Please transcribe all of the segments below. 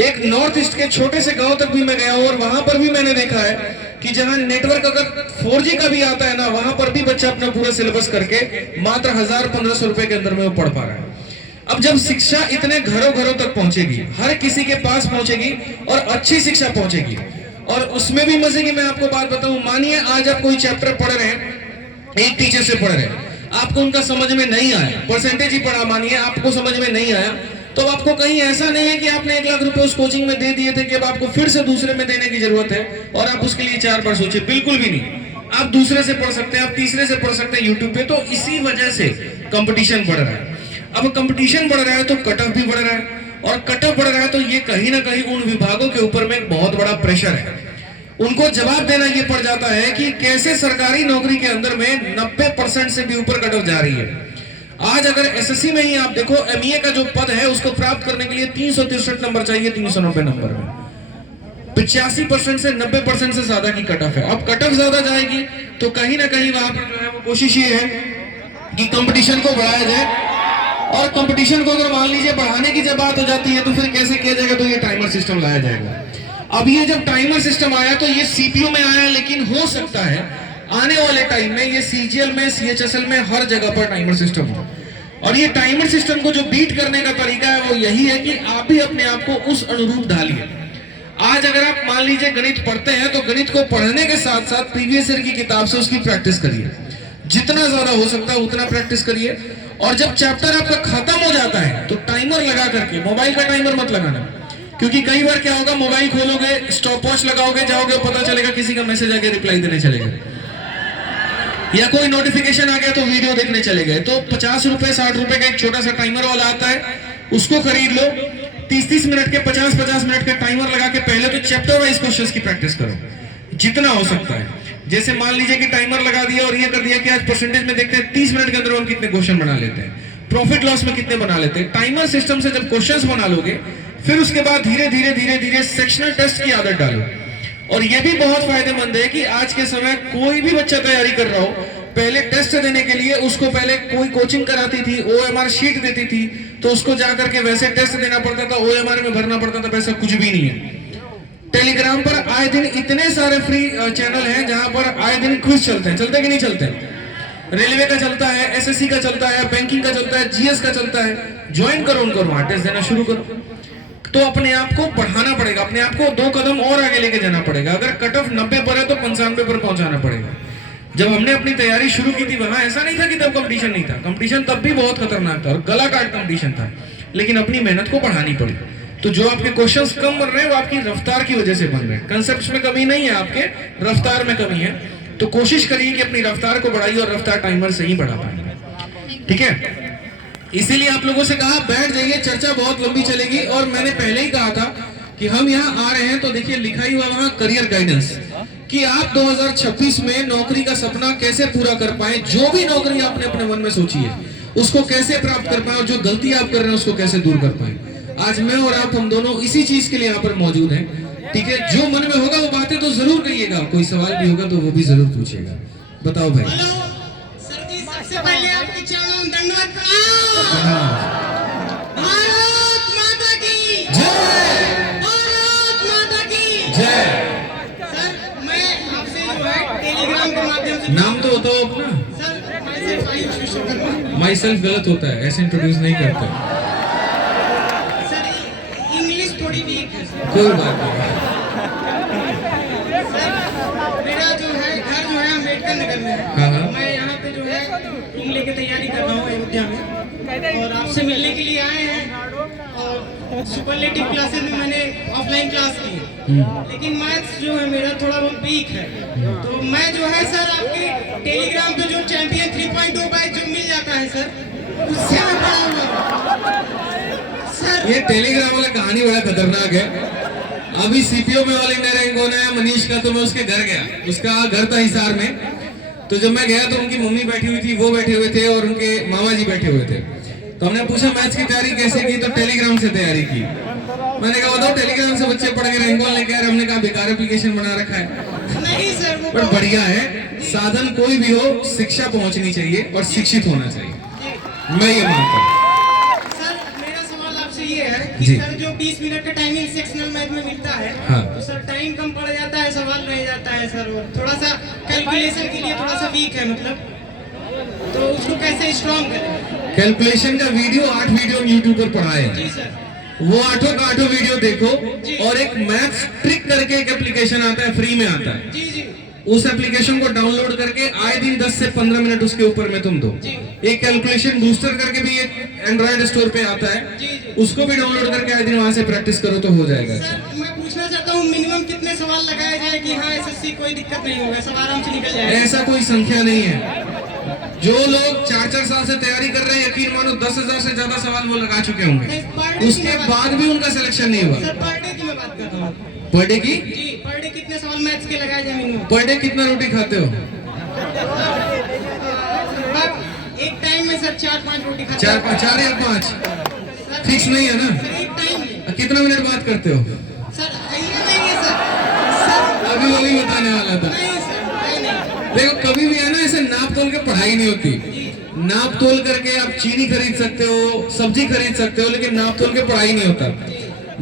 एक north east के छोटे से गांव तक भी मैं गया हूं और वहां पर भी मैंने देखा है कि जहां नेटवर्क अगर 4G का भी आता है ना, वहां पर भी बच्चा अपना पूरा सिलेबस करके मात्र 1000-1500 रुपए के अंदर में वो पढ़ पा रहा है। अब जब शिक्षा इतने घरों घरों तक पहुंचेगी, हर किसी के पास पहुंचेगी और अच्छी शिक्षा पहुंचेगी, और उसमें भी मजे की मैं आपको बात बताऊं, मानिए आज आप कोई चैप्टर पढ़ रहे हैं, एक टीचर से पढ़ रहे हैं, आपको उनका समझ में नहीं आया, परसेंटेज ही पढ़ा, मानिए आपको समझ में नहीं आया, तो आपको कहीं ऐसा नहीं है कि आपने 1 लाख रुपए उस कोचिंग में दे दिए थे कि अब आपको फिर से दूसरे में देने की जरूरत है और आप उसके लिए 4 बार सोचे, बिल्कुल भी नहीं। आप दूसरे से पढ़ सकते हैं, आप तीसरे से पढ़ सकते हैं यूट्यूब पे। तो इसी वजह से कंपटीशन बढ़ रहा है। अब कंपटीशन बढ़ रहा है तो कट ऑफ भी बढ़ रहा है, और कट ऑफ बढ़ रहा है तो ये कहीं ना कहीं उन विभागों के ऊपर में एक बहुत बड़ा प्रेशर है। उनको जवाब देना ये पड़ जाता है कि कैसे सरकारी नौकरी के अंदर में 90% से भी ऊपर कट ऑफ जा रही है। आज अगर एसएससी में ही आप देखो, एमईए का जो पद है उसको प्राप्त करने के लिए 363 नंबर चाहिए 390 नंबर में। 85% से 90% से ज्यादा की कट ऑफ है। अब कट ऑफ ज्यादा जाएगी तो कहीं ना कहीं वहां पर जो है वो कोशिश ये है कि कंपटीशन को बढ़ाया जाए, और कंपटीशन को अगर मान लीजिए बढ़ाने की जब बात हो जाती है तो फिर कैसे किया जाएगा, तो ये टाइमर सिस्टम लाया जाएगा। अब ये जब टाइमर सिस्टम आया तो ये सीपीयू में आया, लेकिन हो सकता है आने वाले टाइम में ये सीजीएल में, सीएचएसएल में, हर जगह पर टाइमर सिस्टम हो। और ये टाइमर सिस्टम को जो बीट करने का तरीका है वो यही है कि आप भी अपने आप को उस अनुरूप ढालिए। आज अगर आप मान लीजिए गणित पढ़ते हैं तो गणित को पढ़ने के साथ साथ प्रीवियस ईयर की किताब से उसकी प्रैक्टिस करिए, जितना ज्यादा हो सकता है उतना प्रैक्टिस करिए। और जब चैप्टर आपका खत्म हो जाता है तो टाइमर लगा करके, मोबाइल का टाइमर मत लगाना, क्योंकि कई बार क्या होगा, मोबाइल खोलोगे, स्टॉप वॉच लगाओगे, जाओगे, पता चलेगा किसी का मैसेज आ गया, रिप्लाई देने चले गए, या कोई नोटिफिकेशन आ गया तो वीडियो देखने चले गए। तो 50 रुपए 60 रुपए का एक छोटा सा टाइमर वाला आता है, उसको खरीद लो। 30-30 मिनट के, 50-50 मिनट के टाइमर लगा के पहले तो चैप्टर वाइज क्वेश्चंस की प्रैक्टिस करो जितना हो सकता है। जैसे मान लीजिए कि टाइमर लगा दिया और ये कर दिया कि आज परसेंटेज में देखते हैं 30 मिनट के अंदर हम कितने क्वेश्चन बना लेते हैं, प्रॉफिट लॉस में कितने बना लेते हैं। टाइमर सिस्टम से जब क्वेश्चंस बना लोगे, फिर उसके बाद धीरे धीरे धीरे धीरे सेक्शनल टेस्ट की आदत डालो। और ये भी बहुत फायदेमंद है कि आज के समय कोई भी बच्चा तैयारी कर रहा हो, पहले टेस्ट देने के लिए उसको पहले कोई कोचिंग कराती थी, ओएमआर शीट देती थी, तो उसको जाकर के वैसे टेस्ट देना पड़ता था, ओएमआर में भरना पड़ता था, वैसा कुछ भी नहीं है। टेलीग्राम पर आए दिन इतने सारे फ्री चैनल हैं जहां पर आए दिन क्विज चलते हैं, चलते कि नहीं चलते? रेलवे का चलता है, एसएससी का चलता है, बैंकिंग का चलता है, जीएस का चलता है। ज्वाइन करो उनको, वहां टेस्ट देना शुरू करो। तो अपने आप को बढ़ाना पड़ेगा, अपने आप को 2 कदम और आगे लेके जाना पड़ेगा। अगर कट ऑफ 90 पर है तो 95 पर पहुंचाना पड़ेगा। जब हमने अपनी तैयारी शुरू की थी वहां ऐसा नहीं था कि तब कंपटीशन नहीं था, कंपटीशन तब भी बहुत खतरनाक था और गला काट कंपटीशन था, लेकिन अपनी मेहनत को बढ़ानी पड़ी। तो जो आपके क्वेश्चंस कम बन रहे हैं वो आपकी रफ्तार की वजह से बन रहे हैं। कंसेप्ट्स में कमी नहीं है, आपके रफ्तार में कमी है। तो कोशिश करिए कि अपनी रफ्तार को बढ़ाइए, और रफ्तार टाइमर से ही बढ़ा पाएंगे, ठीक है? इसीलिए आप लोगों से कहा बैठ जाइए, चर्चा बहुत लंबी चलेगी। और मैंने पहले ही कहा था कि हम यहाँ आ रहे हैं तो देखिए लिखा ही हुआ वहां करियर गाइडेंस, कि आप 2026 में नौकरी का सपना कैसे पूरा कर पाए। जो भी नौकरी आपने अपने मन में सोची है उसको कैसे प्राप्त कर पाए, और जो गलती आप कर रहे हैं उसको कैसे दूर कर पाए। आज मैं और आप, हम दोनों इसी चीज के लिए यहाँ पर मौजूद हैं, ठीक है? जो मन में होगा वो बातें तो जरूर कहिएगा, कोई सवाल भी होगा तो वो भी जरूर पूछिएगा। बताओ भाई। सर जी, सबसे पहले आपके चरणों में दंडवत प्रणाम। भारत माता की जय, भारत माता की जय। सर मैं आपसे जो है टेलीग्राम के माध्यम से, नाम तो बताओ अपना। सर माई सेल्फ गलत होता है, ऐसे इंट्रोड्यूस नहीं करते। सर इंग्लिश थोड़ी वीक है सर। कोई बात नहीं। मेरा जो है घर जो है अम्बेडकर नगर में है। हाँ हाँ। मैं यहाँ पे जो है रूम लेके तैयारी कर रहा हूँ अयोध्या में, और आपसे मिलने के लिए आए हैं। और सुपरलेटिव क्लासेस में मैंने ऑफलाइन क्लास की है, लेकिन मैथ्स जो है मेरा थोड़ा बहुत वीक है। तो मैं जो है सर आपके टेलीग्राम पे जो चैंपियन 3.0 बैच जो मिल जाता है सर, उससे मैं पढ़ा हुआ सर। ये टेलीग्राम वाला कहानी बड़ा खतरनाक है। अभी सीपीओ में ऑल इंडिया रैंक होना है मनीष का, तो मैं उसके घर गया, उसका घर था हिसार में। तो जब मैं गया तो उनकी मम्मी बैठी हुई थी, वो बैठे हुए थे, और उनके मामा जी बैठे हुए थे। तो हमने पूछा मैथ्स की तैयारी कैसे की, तो टेलीग्राम से तैयारी की। मैंने कहा बताओ टेलीग्राम से बच्चे पढ़ के रैंक कॉल लेके आ रहे। हमने कहा बेकार एप्लीकेशन बना रखा है। नहीं सर, वो पर बढ़िया है, साधन कोई भी हो शिक्षा पहुंचनी चाहिए और शिक्षित होना चाहिए, मैं ये मानता हूँ। सर मेरा सवाल आपसे ये है कि जी। सर जो 20 मिनट मिनट का टाइमिंग सेक्शनल मैथ में मिलता है, हाँ। तो सर टाइम कम पड़ जाता है, सवाल रह जाता है सर, और थोड़ा सा कैलकुलेशन के लिए थोड़ा सा वीक है मतलब, तो उसको कैसे स्ट्रॉन्ग करें? कैलकुलेशन का वीडियो 8 वीडियो यूट्यूब पर पढ़ा जी है, सर। वो 8 का 8 वीडियो देखो। जी। और एक मैथ्स ट्रिक करके एक एप्लीकेशन आता है, फ्री में आता है, जी जी उस एप्लीकेशन को डाउनलोड करके आए दिन 10 से 15 मिनट उसके ऊपर में तुम दो। जी। एक कैलकुलेशन बूस्टर करके भी एक एंड्रॉइड स्टोर पे आता है, जी जी। उसको भी डाउनलोड करके आए दिन वहां से प्रैक्टिस करो तो हो जाएगा। सर मैं पूछना चाहता हूँ मिनिमम कितने सवाल लगाए जाए कि हाँ एसएससी कोई दिक्कत नहीं होगा, सब आराम से निकल जाएगा? ऐसा कोई संख्या नहीं है। जो लोग 4-4 साल से तैयारी कर रहे हैं, यकीन मानो 10,000 से ज्यादा सवाल वो लगा चुके होंगे, उसके बाद भी उनका सिलेक्शन नहीं हुआ। सर पर डे की मैं बात करता हूँ। पर डे की? जी पर डे कितने सवाल मैथ्स के लगाए जाए मिनिमम? पर डे कितना रोटी खाते हो? एक टाइम में सर 4-5 रोटी खाते 4 या 5 सर, फिक्स नहीं है ना? सर एक टाइम में। कितना मिनट बात करते हो? सर ये नहीं है सर। सर अभी वही बताने वाला था। नहीं सर नहीं। देखो कभी भी है ना, ऐसे नाप तोल के पढ़ाई नहीं होती। नाप तोल करके आप चीनी खरीद सकते हो, सब्जी खरीद सकते हो, लेकिन नाप तोल के पढ़ाई नहीं होता।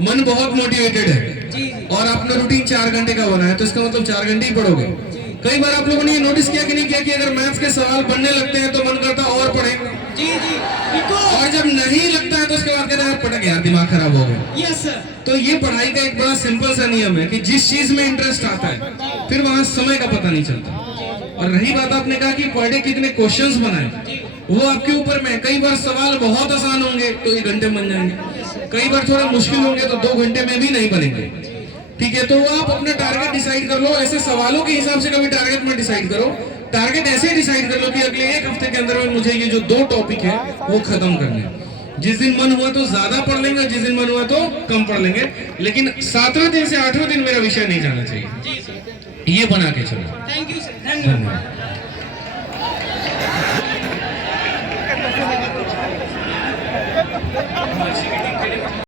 मन बहुत मोटिवेटेड है जी और आपने रूटीन 4 घंटे का बना है, तो इसका मतलब 4 घंटे ही पढ़ोगे। कई बार आप लोगों ने ये नोटिस किया कि नहीं किया कि अगर मैथ्स के सवाल बनने लगते हैं तो मन करता है और पढ़े, जी जी बिल्कुल। और जब नहीं लगता है तो उसके बाद कहते हैं पटक यार दिमाग खराब हो गया। Yes sir. तो ये पढ़ाई का एक बड़ा सिंपल सा नियम है कि जिस चीज में इंटरेस्ट आता है फिर वहां समय का पता नहीं चलता। और रही बात आपने कहा कि पर डे कितने क्वेश्चंस बनाए, वो आपके ऊपर में। कई बार सवाल बहुत आसान होंगे तो 1 घंटे बन जाएंगे, कई बार थोड़ा मुश्किल होंगे तो 2 घंटे में भी नहीं बनेंगे। ठीक है, तो आप अपना टारगेट डिसाइड कर लो। ऐसे सवालों के हिसाब से कभी टारगेट में डिसाइड करो। टारगेट ऐसे डिसाइड कर लो कि अगले 1 हफ्ते के अंदर में मुझे ये जो 2 टॉपिक है वो खत्म करने। जिस दिन मन हुआ तो ज्यादा पढ़ लेंगे, जिस दिन मन हुआ तो कम पढ़ लेंगे, लेकिन 7वें दिन से 8वें दिन मेरा विषय नहीं जाना चाहिए। जी सर। ये बना के चलो। थैंक यू सर, धन्यवाद। धन्यवाद।